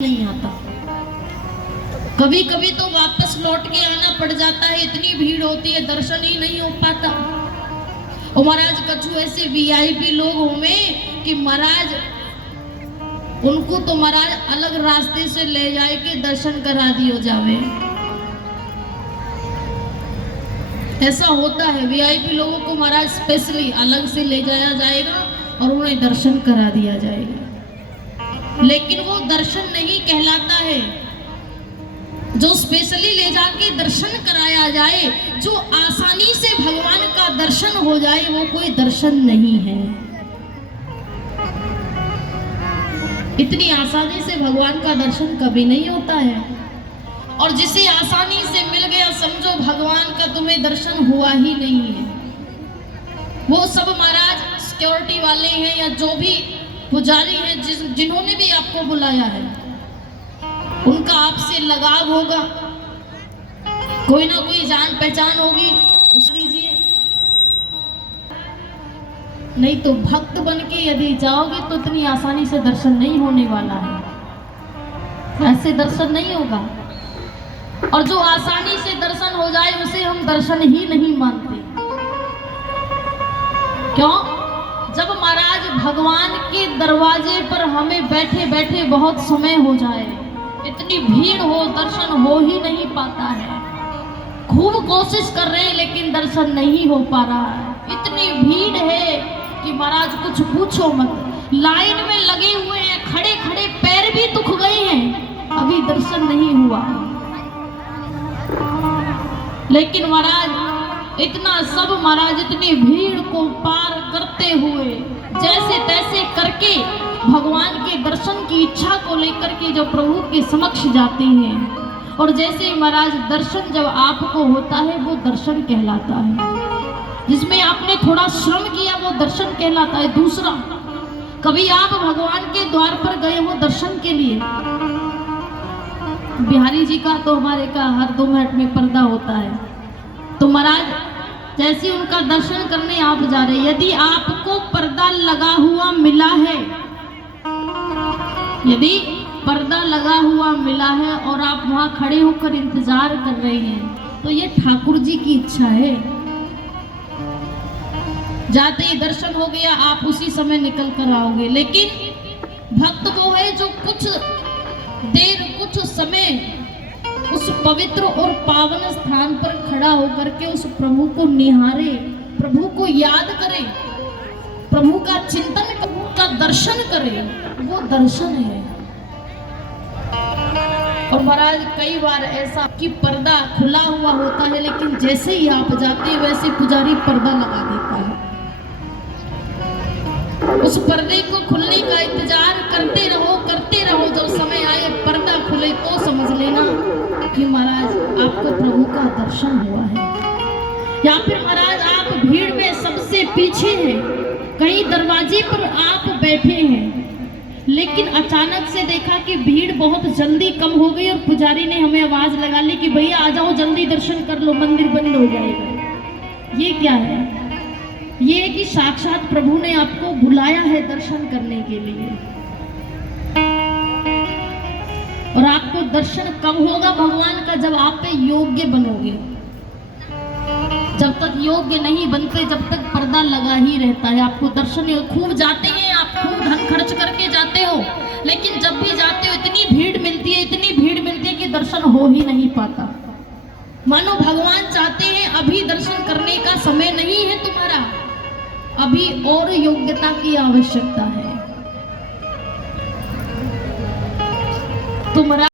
नहीं आता। कभी कभी तो वापस लौट के आना पड़ जाता है, इतनी भीड़ होती है, दर्शन ही नहीं हो पाता। और महाराज कछु ऐसे वीआईपी लोग होंगे कि महाराज उनको तो महाराज अलग रास्ते से ले जाए के दर्शन करा दियो जावे। ऐसा होता है, वीआईपी लोगों को महाराज स्पेशली अलग से ले जाया जाएगा और उन्हें दर्शन करा दिया जाएगा, लेकिन वो दर्शन नहीं कहलाता है। जो स्पेशली ले जाके दर्शन कराया जाए, जो आसानी से भगवान का दर्शन हो जाए, वो कोई दर्शन नहीं है। इतनी आसानी से भगवान का दर्शन कभी नहीं होता है। और जिसे आसानी से मिल गया, समझो भगवान का तुम्हें दर्शन हुआ ही नहीं है। वो सब महाराज सिक्योरिटी वाले हैं या जो भी पुजारी हैं, जिन्होंने भी आपको बुलाया है, उनका आपसे लगाव होगा, कोई ना कोई जान पहचान होगी, उस लीजिए। नहीं तो भक्त बन के यदि जाओगे तो इतनी आसानी से दर्शन नहीं होने वाला है, ऐसे दर्शन नहीं होगा। और जो आसानी से दर्शन हो जाए उसे हम दर्शन ही नहीं मानते। क्यों? जब महाराज भगवान के दरवाजे पर हमें बैठे बैठे बहुत समय हो जाए, इतनी भीड़ हो, दर्शन हो ही नहीं पाता है, खूब कोशिश कर रहे हैं लेकिन दर्शन नहीं हो पा रहा है, इतनी भीड़ है कि महाराज कुछ पूछो मत। लाइन में लगे हुए हैं, खड़े खड़े पैर भी दुख गए हैं, अभी दर्शन नहीं हुआ। लेकिन महाराज इतना सब महाराज इतनी भीड़ को पार करते हुए जैसे तैसे करके भगवान के दर्शन की इच्छा को लेकर के जब प्रभु के समक्ष जाते हैं, और जैसे ही महाराज दर्शन जब आपको होता है वो दर्शन कहलाता है। जिसमें आपने थोड़ा श्रम किया वो दर्शन कहलाता है। दूसरा, कभी आप भगवान के द्वार पर गए हो दर्शन के लिए, बिहारी जी का तो हमारे का हर 2 मिनट में पर्दा होता है, तो महाराज जैसे उनका दर्शन करने आप जा रहे, यदि आपको पर्दा लगा हुआ मिला है, यदि पर्दा लगा हुआ मिला है और आप वहां खड़े होकर इंतजार कर रहे हैं, तो ये ठाकुर जी की इच्छा है। जाते ही दर्शन हो गया, आप उसी समय निकल कर आओगे। लेकिन भक्त वो है जो कुछ देर, कुछ समय उस पवित्र और पावन स्थान पर खड़ा होकर के उस प्रभु को निहारे, प्रभु को याद करे, प्रभु का चिंतन, प्रभु का दर्शन करे, वो दर्शन है। और महाराज कई बार ऐसा कि पर्दा खुला हुआ होता है, लेकिन जैसे ही आप जाते हैं वैसे पुजारी पर्दा लगा देता है। उस पर्दे को खुलने का इंतजार करते रहो, जब समय आए पर्दा खुले तो समझ लेना कि महाराज आपको प्रभु का दर्शन हुआ है। या फिर महाराज आप भीड़ में सबसे पीछे हैं, कहीं दरवाजे पर आप बैठे हैं, लेकिन अचानक से देखा कि भीड़ बहुत जल्दी कम हो गई और पुजारी ने हमें आवाज लगा ली कि भैया आ जाओ, जल्दी दर्शन कर लो, मंदिर बंद हो जाएगा। ये क्या है? ये है कि साक्षात प्रभु ने आपको बुलाया है दर्शन करने के लिए। और आपको दर्शन कब होगा भगवान का? जब आप पे योग्य बनोगे। जब तक योग्य नहीं बनते, जब तक पर्दा लगा ही रहता है, आपको दर्शन खूब जाते हैं, आप खूब धन खर्च करके जाते हो, लेकिन जब भी जाते हो इतनी भीड़ मिलती है, इतनी भीड़ मिलती है कि दर्शन हो ही नहीं पाता। मानो भगवान चाहते हैं अभी दर्शन करने का समय नहीं है तुम्हारा, अभी और योग्यता की आवश्यकता है। तुम्हारा